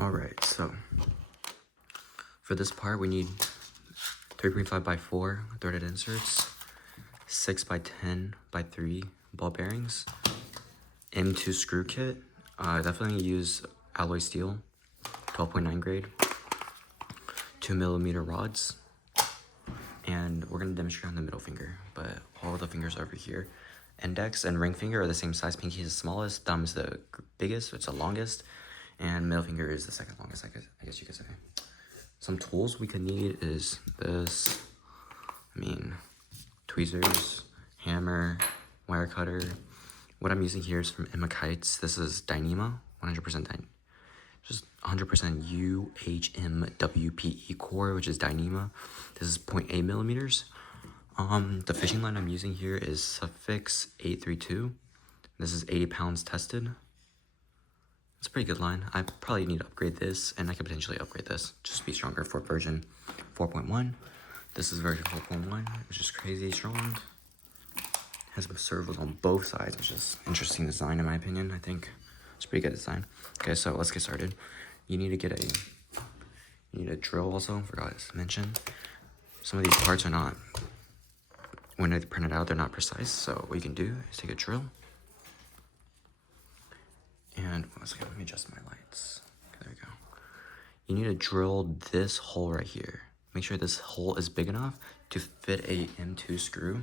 Alright, so for this part we need 3.5 by 4 threaded inserts, 6 by 10 by 3 ball bearings, M2 screw kit. Definitely use alloy steel, 12.9 grade, 2mm rods, and we're going to demonstrate on the middle finger, but all the fingers are over here. Index and ring finger are the same size. Pinky is the smallest, thumb is the biggest, it's the longest, and middle finger is the second longest, I guess you could say. Some tools we could need is this, tweezers, hammer, wire cutter. What I'm using here is from Emma Kites. This is Dyneema, 100% just 100% UHMWPE core, which is Dyneema. This is 0.8 millimeters. The fishing line I'm using here is Suffix 832. This is 80 pounds tested. It's a pretty good line. I probably need to upgrade this, and I could potentially upgrade this just to be stronger for version 4.1. This is version 4.1, which is crazy strong. Has servos on both sides, which is interesting design in my opinion. I think it's a pretty good design. Okay, so let's get started. You need a drill also, forgot to mention. Some of these parts are not, when they're printed out, they're not precise. So what you can do is take a drill. And let me adjust my lights. Okay, there we go. You need to drill this hole right here. Make sure this hole is big enough to fit a M2 screw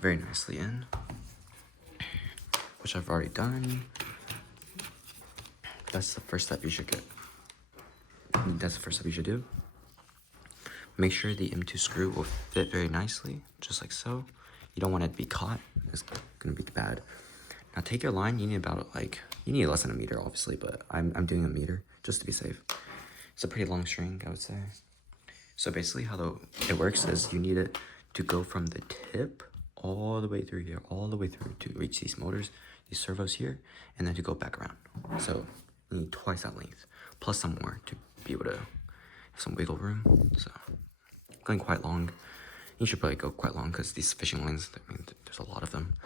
very nicely in, which I've already done. That's the first step you should get. That's the first step you should do. Make sure the M2 screw will fit very nicely, just like so. You don't want it to be caught. It's gonna be bad. Now take your line. You need about you need less than a meter, obviously, but I'm doing a meter just to be safe. It's a pretty long string, I would say. So basically, how it works is you need it to go from the tip all the way through here, all the way through to reach these motors, these servos here, and then to go back around. So you need twice that length, plus some more to be able to have some wiggle room. So going quite long. You should probably go quite long because these fishing lines, there's a lot of them.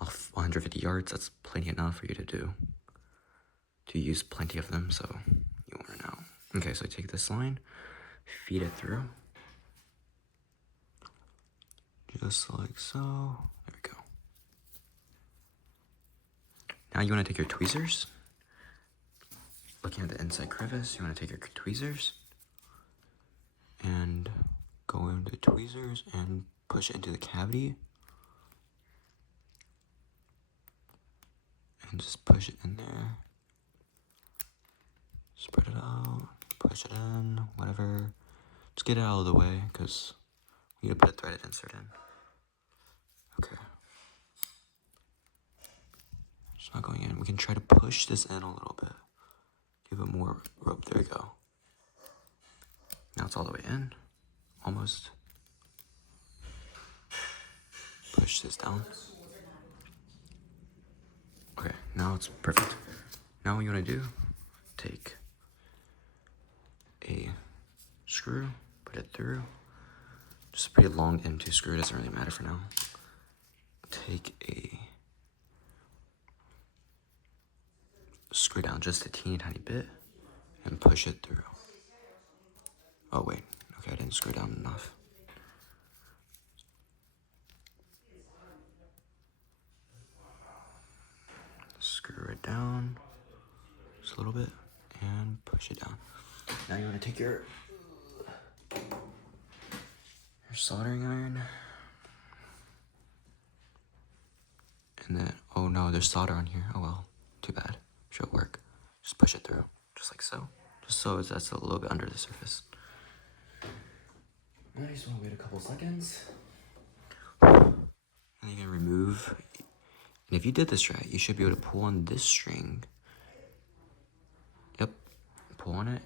Off 150 yards, that's plenty enough for you to use plenty of them, so you want to know. Okay, so take this line, feed it through. Just like so. There we go. Now you want to take your tweezers. Looking at the inside crevice, you want to take your tweezers and go into tweezers and push it into the cavity. And just push it in there. Spread it out, push it in, whatever. Just get it out of the way because we need to put a threaded insert in. Okay. It's not going in. We can try to push this in a little bit. Give it more rope. There we go. Now it's all the way in. Almost. Push this down. Okay, now it's perfect. Now what you want to do, take a screw, put it through. Just a pretty long M2 screw, doesn't really matter for now. Take a screw down just a teeny tiny bit and push it through. Oh wait, okay, I didn't screw down enough. Screw it down just a little bit and push it down. Now you want to take your soldering iron and then, oh no, there's solder on here. Oh well, too bad. Should work. Just push it through, just like so. Just so that's a little bit under the surface. Now you just want to wait a couple seconds. And you can remove. And if you did this right, you should be able to pull on this string. Yep, pull on it,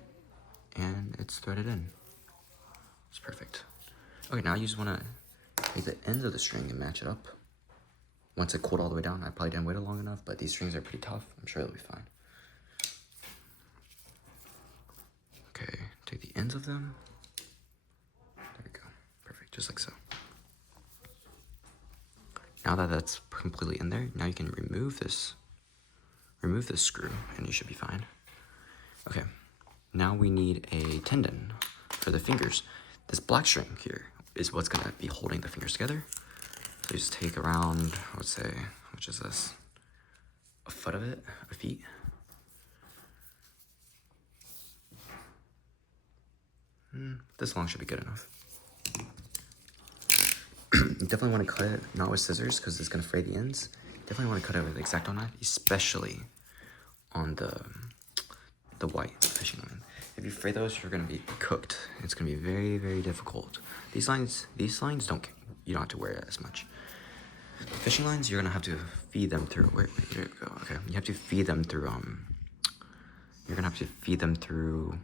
and it's threaded in. It's perfect. Okay, now you just want to take the ends of the string and match it up. Once it cooled all the way down, I probably didn't wait long enough, but these strings are pretty tough. I'm sure it'll be fine. Okay, take the ends of them. There we go. Perfect, just like so. Now that that's completely in there, now you can remove this screw, and you should be fine. Okay, Now we need a tendon for the fingers. This black string here is what's gonna be holding the fingers together. So you just take around, I would say, how much is this? A foot of it, a feet. This long should be good enough. You definitely want to cut it not with scissors because it's gonna fray the ends. Definitely want to cut it with X-Acto knife, especially on the white fishing line. If you fray those, you're gonna be cooked. It's gonna be very, very difficult. These lines don't. You don't have to wear it as much. Fishing lines, you're gonna have to feed them through. Wait, there you go. Okay, you have to feed them through. You're gonna have to feed them through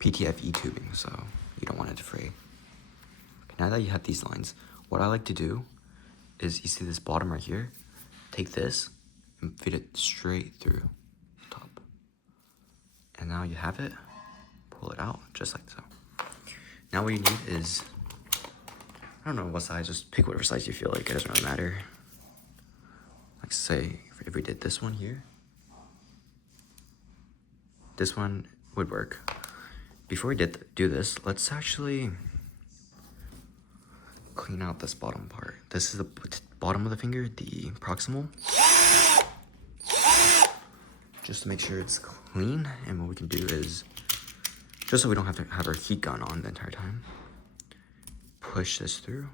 PTFE tubing, so you don't want it to fray. Now that you have these lines, what I like to do is, you see this bottom right here? Take this and feed it straight through the top. And now you have it, pull it out, just like so. Now what you need is, I don't know what size, just pick whatever size you feel like, it doesn't really matter. Like say, if we did this one here, this one would work. Before we do this, let's actually clean out this bottom part. This is the bottom of the finger, the proximal. Just to make sure it's clean. And what we can do is, just so we don't have to have our heat gun on the entire time, push this through.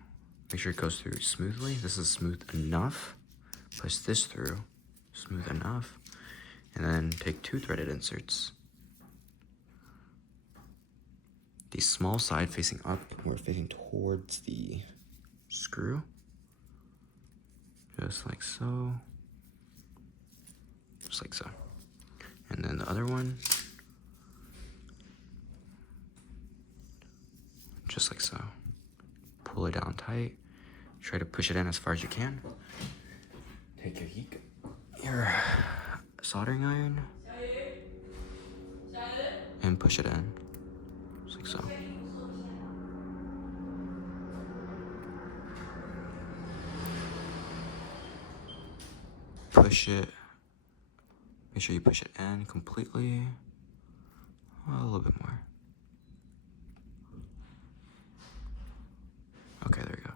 Make sure it goes through smoothly. This is smooth enough. Push this through, smooth enough. And then take 2 threaded inserts. The small side facing up, we're facing towards the screw. Just like so. Just like so. And then the other one, just like so. Pull it down tight. Try to push it in as far as you can. Take your soldering iron and push it in. Just like so. Push it. Make sure you push it in completely. A little bit more. Okay, there we go.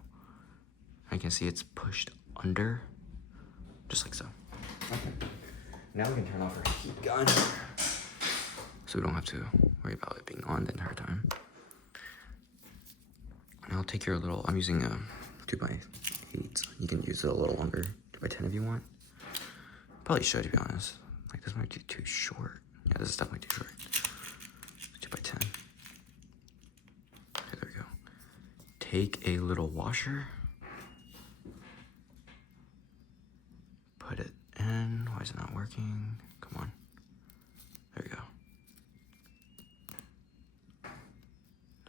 I can see it's pushed under, just like so. Okay. Now we can turn off our heat gun, so we don't have to worry about it being on the entire time. And I'll take your little, I'm using a 2x8. You can use it a little longer, 2x10 if you want. Probably should, to be honest. Like, this might be too short. Yeah, this is definitely too short. 2x10. Okay, there we go. Take a little washer. Put it in. Why is it not working? Come on. There we go.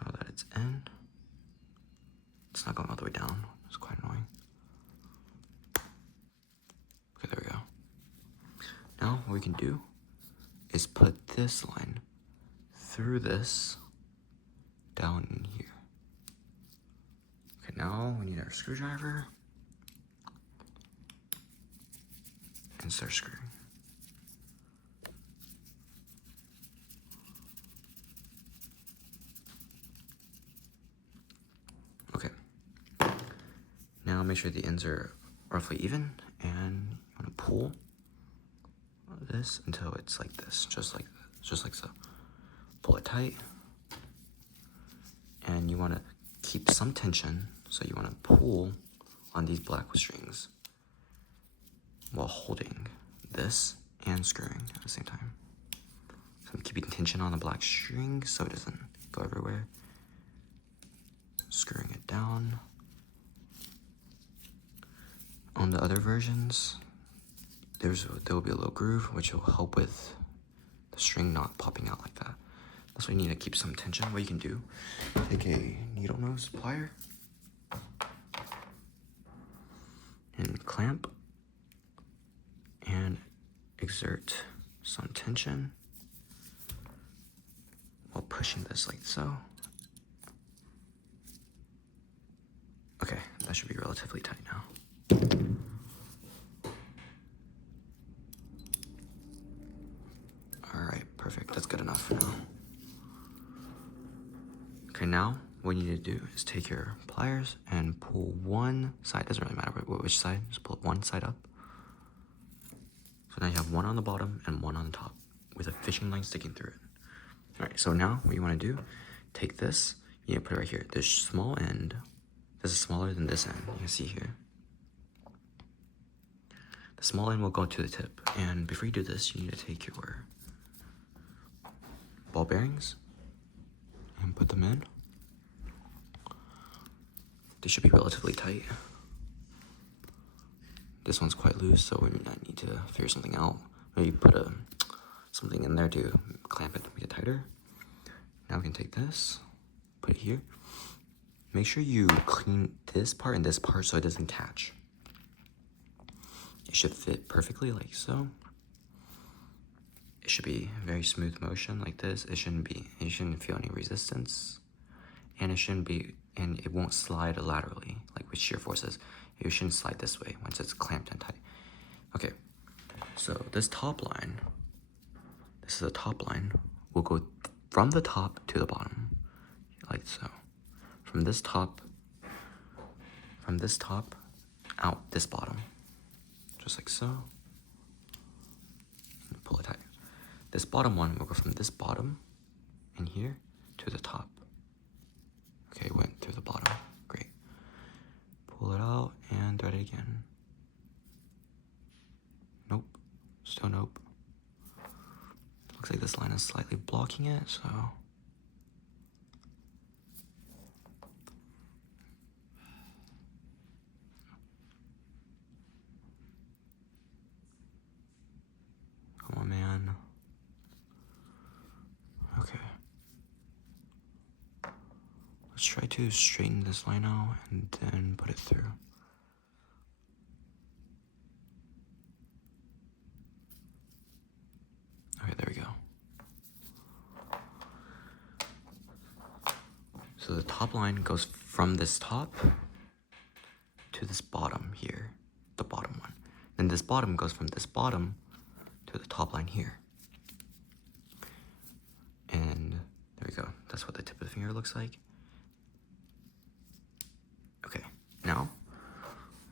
Now that it's in, it's not going all the way down. It's quite annoying. Okay, there we go. Now what we can do is put this line through this down in here. Okay, now we need our screwdriver and start screwing. Okay. Now make sure the ends are roughly even, and you want to pull this until it's like this, just like so. Pull it tight, and you want to keep some tension, so you want to pull on these black strings while holding this and screwing at the same time. So I'm keeping tension on the black string so it doesn't go everywhere. Screwing it down. On the other versions, there will be a little groove which will help with the string not popping out like that. That's why you need to keep some tension. What you can do, take a needle nose plier and clamp and exert some tension while pushing this like so. Okay, that should be relatively tight now. Alright, perfect. Perfect, that's good enough for now. Okay, now what you need to do is take your pliers and pull one side, doesn't really matter which side, just pull one side up. So now you have one on the bottom and one on the top with a fishing line sticking through it. All right, so now what you wanna do, take this, you need to put it right here. This small end, this is smaller than this end, you can see here. The small end will go to the tip, and before you do this, you need to take your ball bearings and put them in. They should be relatively tight. This one's quite loose, so we might need to figure something out. Maybe put something in there to clamp it to make it tighter. Now we can take this, put it here. Make sure you clean this part and this part so it doesn't catch. It should fit perfectly like so. It should be very smooth motion like this. You shouldn't feel any resistance. And it won't slide laterally, like with shear forces. It shouldn't slide this way once it's clamped and tight. Okay, so this top line, this is the top line, will go from the top to the bottom, like so. From this top out this bottom, just like so. Pull it tight. This bottom one will go from this bottom in here to the top. Okay, it went through the bottom. Great. Pull it out and thread it again. Nope. Still nope. Looks like this line is slightly blocking it, so. Come on, man. Okay. Let's try to straighten this line out and then put it through. Okay, there we go. So the top line goes from this top to this bottom here, the bottom one. Then this bottom goes from this bottom to the top line here. And there we go. That's what the tip of the finger looks like. Okay, now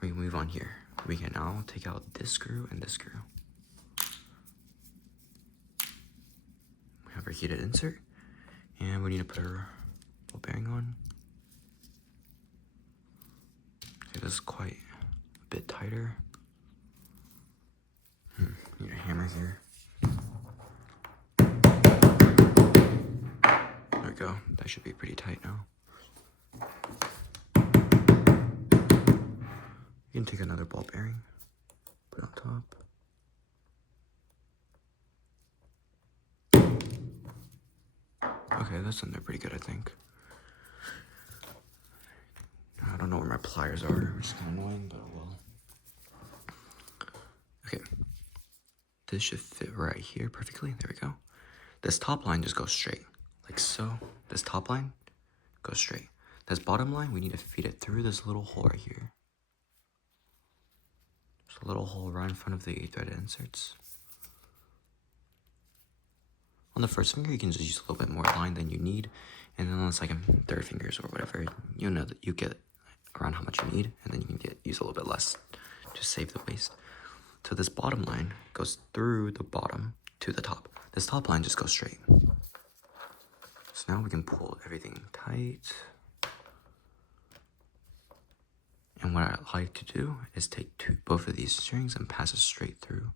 we move on here. We can now take out this screw and this screw. We have our heated insert, and we need to put our ball bearing on. Okay, this is quite a bit tighter. Need a hammer here. There we go. That should be pretty tight now. You can take another ball bearing, put it on top. Okay, that's in there pretty good, I think. I don't know where my pliers are, which is kind of annoying, but well. Okay, this should fit right here perfectly. There we go. This top line just goes straight, like so. This top line goes straight. This bottom line, we need to feed it through this little hole right here. There's a little hole right in front of the threaded inserts. On the first finger, you can just use a little bit more line than you need, and then on the second, third fingers or whatever, you know that you get around how much you need, and then you can use a little bit less to save the waste. So this bottom line goes through the bottom to the top. This top line just goes straight. So now we can pull everything tight. And what I like to do is take both of these strings and pass it straight through.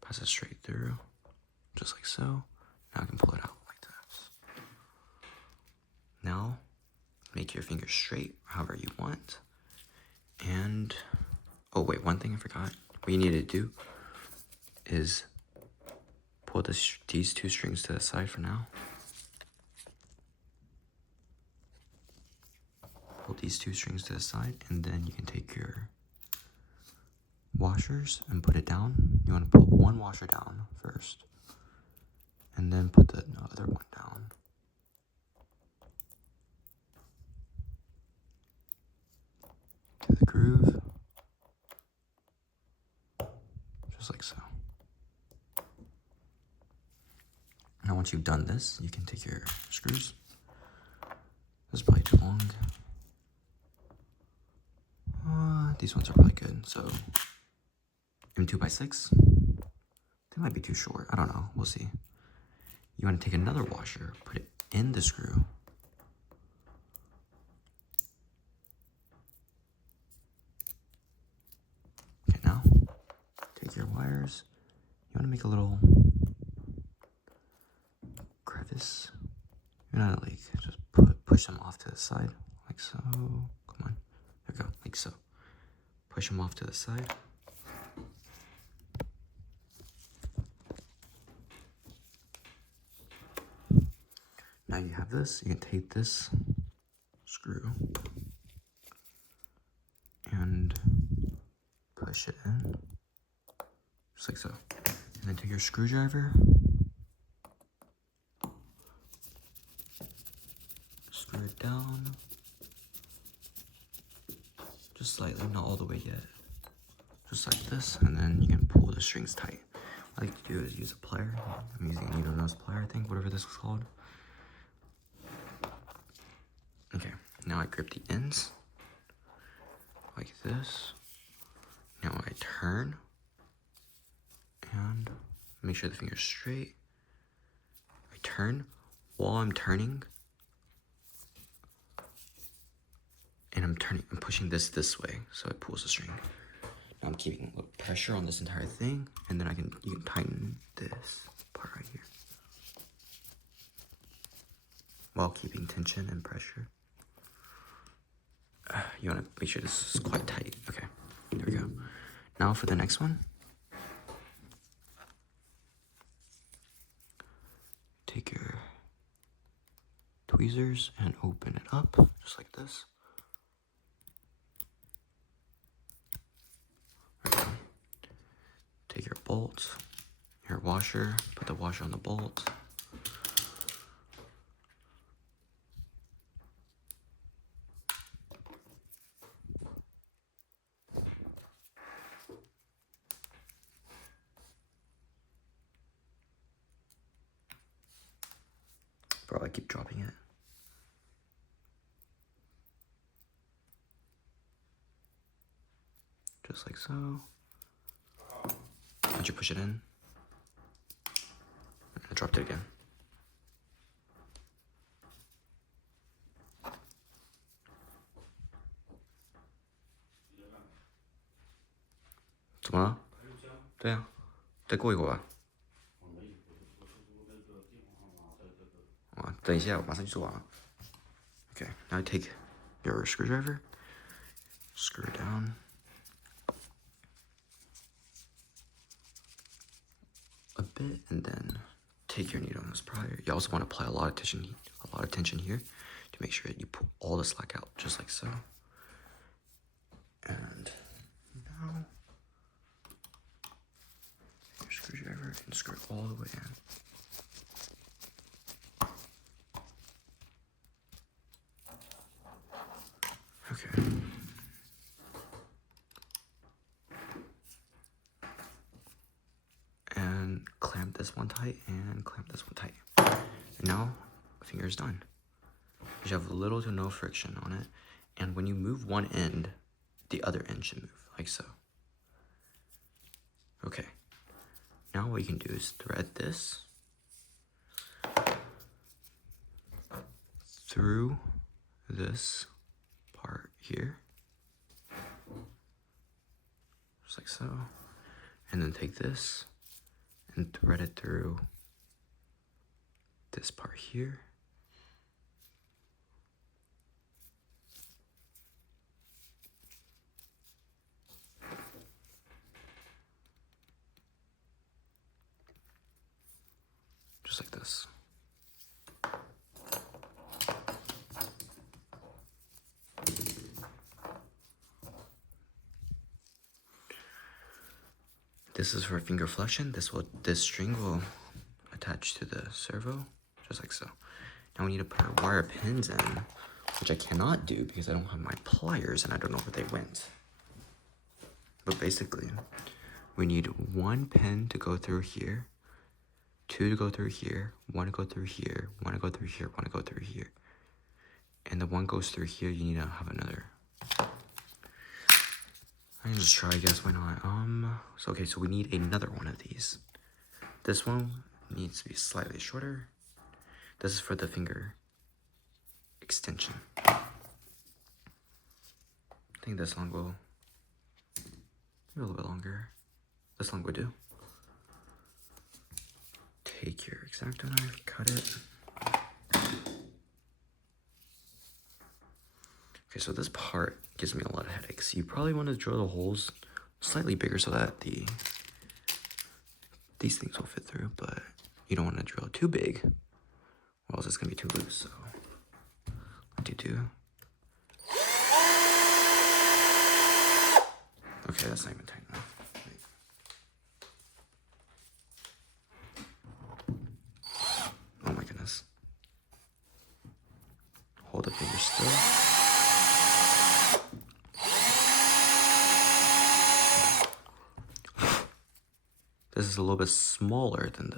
Pass it straight through, just like so. Now I can pull it out like this. Now, make your fingers straight, however you want. And, oh wait, one thing I forgot. What you need to do is pull these two strings to the side for now. Pull these two strings to the side, and then you can take your washers and put it down. You want to put one washer down first, and then put the other one down. To the groove. just like so. Now once you've done this, you can take your screws. This is probably too long. These ones are probably good. So M2x6. They might be too short. I don't know. We'll see. You want to take another washer, put it in the screw. Okay, now take your wires. You want to make a little crevice. You're not like just push them off to the side like so. Come on, there we go, like so. Push them off to the side. Now you have this. You can take this screw and push it in, just like so. And then take your screwdriver, screw it down, just slightly, not all the way yet. Just like this, and then you can pull the strings tight. What I like to do is use a plier. I'm using a needle nose plier, I think, whatever this was called. Okay, now I grip the ends like this. Now I turn and make sure the finger's straight. I turn. While I'm turning, and I'm pushing this way, so it pulls the string. Now I'm keeping a little pressure on this entire thing, and then you can tighten this part right here while keeping tension and pressure. You want to make sure this is quite tight. Okay, there we go. Now for the next one, take your tweezers and open it up just like this. Take your bolt, your washer, put the washer on the bolt. Bro, I keep dropping it. Just like so. Once you push it in, I dropped it again.怎么了？对呀，再过一会儿吧。等一下，我马上就做完了。Okay, now take your screwdriver, screw it down a bit, and then take your needle nose plier. You also want to apply a lot of tension here to make sure that you pull all the slack out, just like so. And now your screwdriver and screw it all the way in. Okay. And clamp this one tight and clamp this one tight. And now the finger is done. You should have little to no friction on it. And when you move one end, the other end should move, like so. Okay. Now what you can do is thread this through this part here, just like so, and then take this and thread it through this part here. Just like this. This is for finger flexion. This string will attach to the servo, just like so. Now we need to put our wire pins in, which I cannot do because I don't have my pliers and I don't know where they went. But basically, we need 1 pin to go through here, 2 to go through here, 1 to go through here, 1 to go through here, 1 to go through here. And the 1 goes through here, you need to have another. I can just try, I guess, why not? So okay, so we need another one of these. This one needs to be slightly shorter. This is for the finger extension. I think this one will be a little bit longer. This one would do. Take your X-Acto knife, cut it. Okay, so this part gives me a lot of headaches. You probably want to drill the holes slightly bigger so that these things will fit through, but you don't want to drill too big, or else it's gonna be too loose. So what do you do? Okay, that's not even tight enough. Oh my goodness. Hold the finger still. This is a little bit smaller than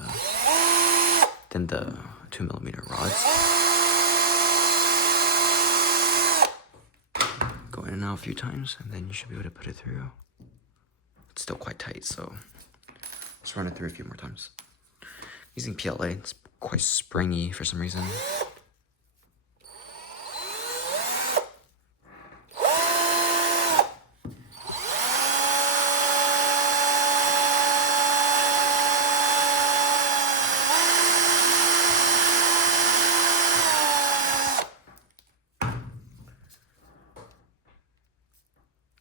the 2mm rods. Go in and out a few times, and then you should be able to put it through. It's still quite tight, so let's run it through a few more times. Using PLA, it's quite springy for some reason.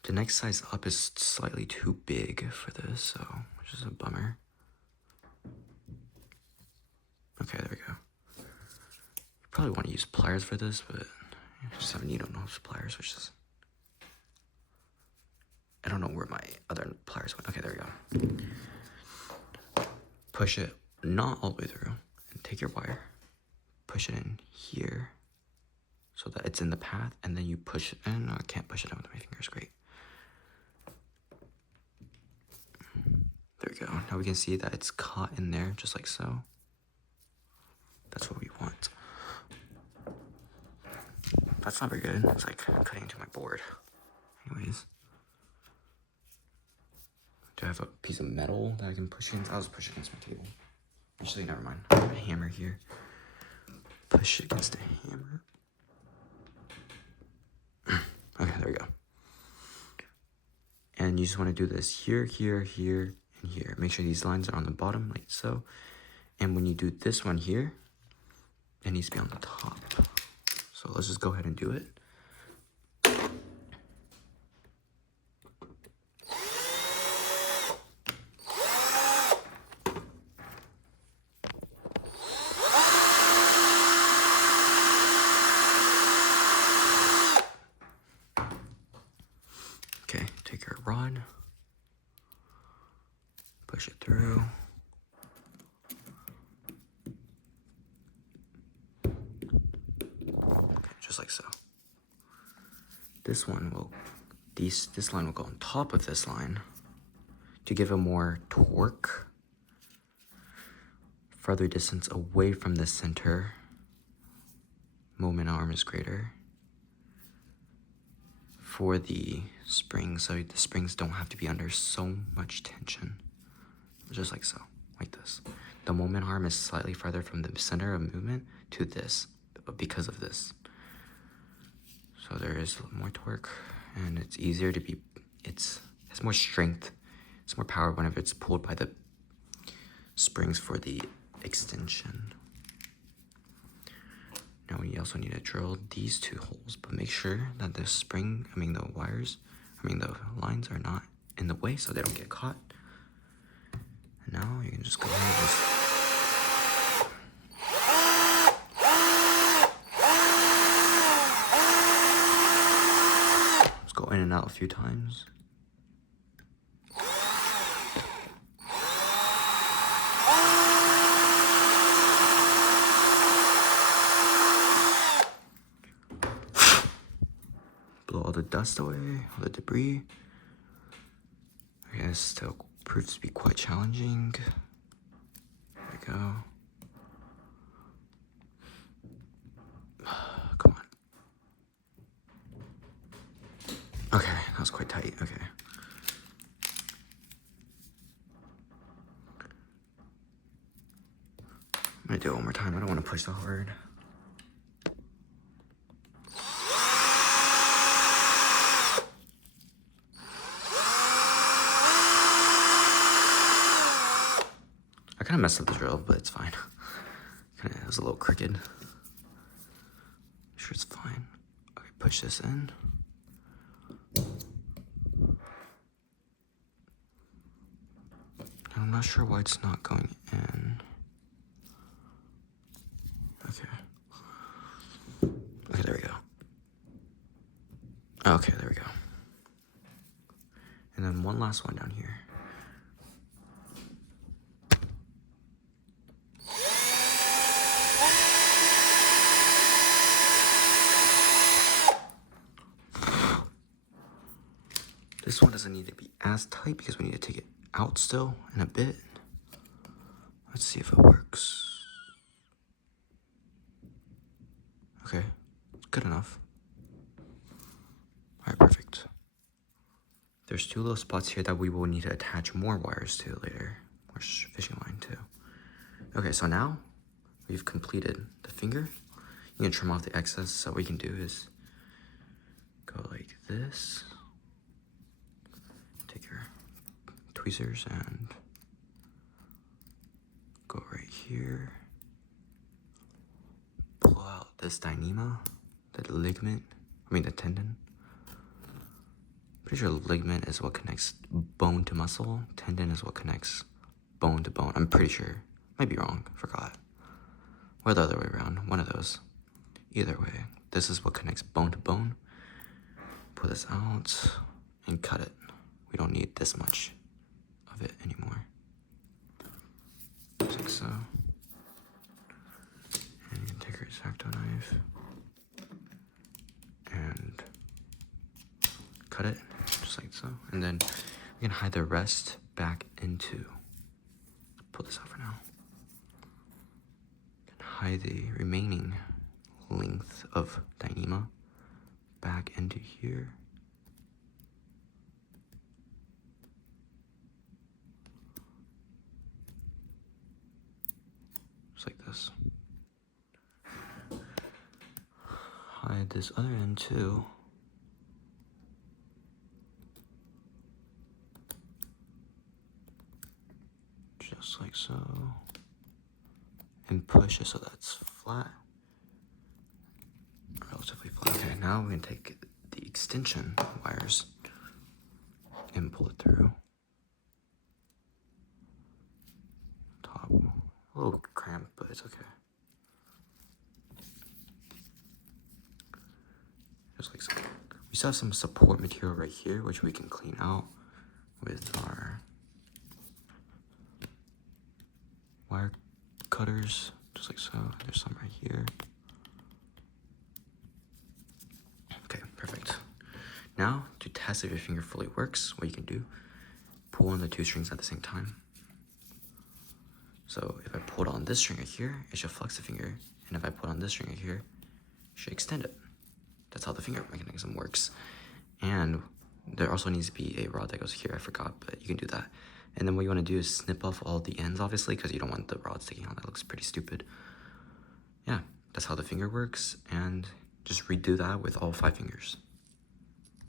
The next size up is slightly too big for this, so which is a bummer. Okay, there we go. You probably want to use pliers for this, but I just have needle nose pliers, which is... I don't know where my other pliers went. Okay, there we go. Push it not all the way through, and take your wire, push it in here, so that it's in the path, and then you push it in. No, I can't push it in with my fingers, great. There we go. Now we can see that it's caught in there, just like so. That's what we want. That's not very good. It's like cutting into my board. Anyways. Do I have a piece of metal that I can push against? I'll just push against my table. Actually, never mind. I have a hammer here. Push it against the hammer. Okay, there we go. And you just want to do this here, here, here, and here. Make sure these lines are on the bottom, like so. And when you do this one here, it needs to be on the top. So let's just go ahead and do it. Okay, take your rod, push it through. Okay, just like so. This one will, this line will go on top of this line to give it more torque. Further distance away from the center, moment arm is greater. For the springs, so the springs don't have to be under so much tension. Just like so, like this. The moment arm is slightly farther from the center of movement to this, because of this. So there is more torque, and it's easier to be, it's more strength, it's more power whenever it's pulled by the springs for the extension. Now we also need to drill these 2 holes, but make sure that the the wires, the lines are not in the way so they don't get caught. And now you can just go ahead and just go in and out a few times. Blow all the dust away, all the debris. Okay, it's still proves to be quite challenging. There we go. Come on. Okay, that was quite tight. Okay. I'm gonna do it one more time. I don't want to push so hard. I kind of messed up the drill, but it's fine. It was a little crooked. Make sure it's fine. Okay, push this in. I'm not sure why it's not going in. Okay. Okay, there we go. Okay, there we go. And then one last one down here. This one doesn't need to be as tight because we need to take it out still in a bit. Let's see if it works. Okay, good enough. Alright, perfect. There's two little spots here that we will need to attach more wires to later. More fishing line too. Okay, so now we've completed the finger. You can trim off the excess, so what you can do is go like this. Take your tweezers and go right here. Pull out this dyneema, the ligament, the tendon. Pretty sure ligament is what connects bone to muscle. Tendon is what connects bone to bone. I'm pretty sure. Might be wrong. Forgot. Or the other way around. One of those. Either way. This is what connects bone to bone. Pull this out and cut it. We don't need this much of it anymore. Just like so. And you can take your X-Acto knife and cut it just like so. And then we can hide the rest back into, pull this out for now. Hide the remaining length of dyneema back into here. Just like this. Hide this other end too. Just like so. And push it so that's flat. Relatively flat. Okay, now we're gonna take the extension wires and pull it through. Top. A little cramped, but it's okay. Just like so. We still have some support material right here, which we can clean out with our wire cutters, just like so. There's some right here. Okay, perfect. Now, to test if your finger fully works, what you can do, pull on the two strings at the same time. So if I pull on this string right here, it should flex the finger. And if I put on this string right here, it should extend it. That's how the finger mechanism works. And there also needs to be a rod that goes here. I forgot, but you can do that. And then what you want to do is snip off all the ends, obviously, because you don't want the rod sticking out. That looks pretty stupid. Yeah, that's how the finger works. And just redo that with all 5 fingers.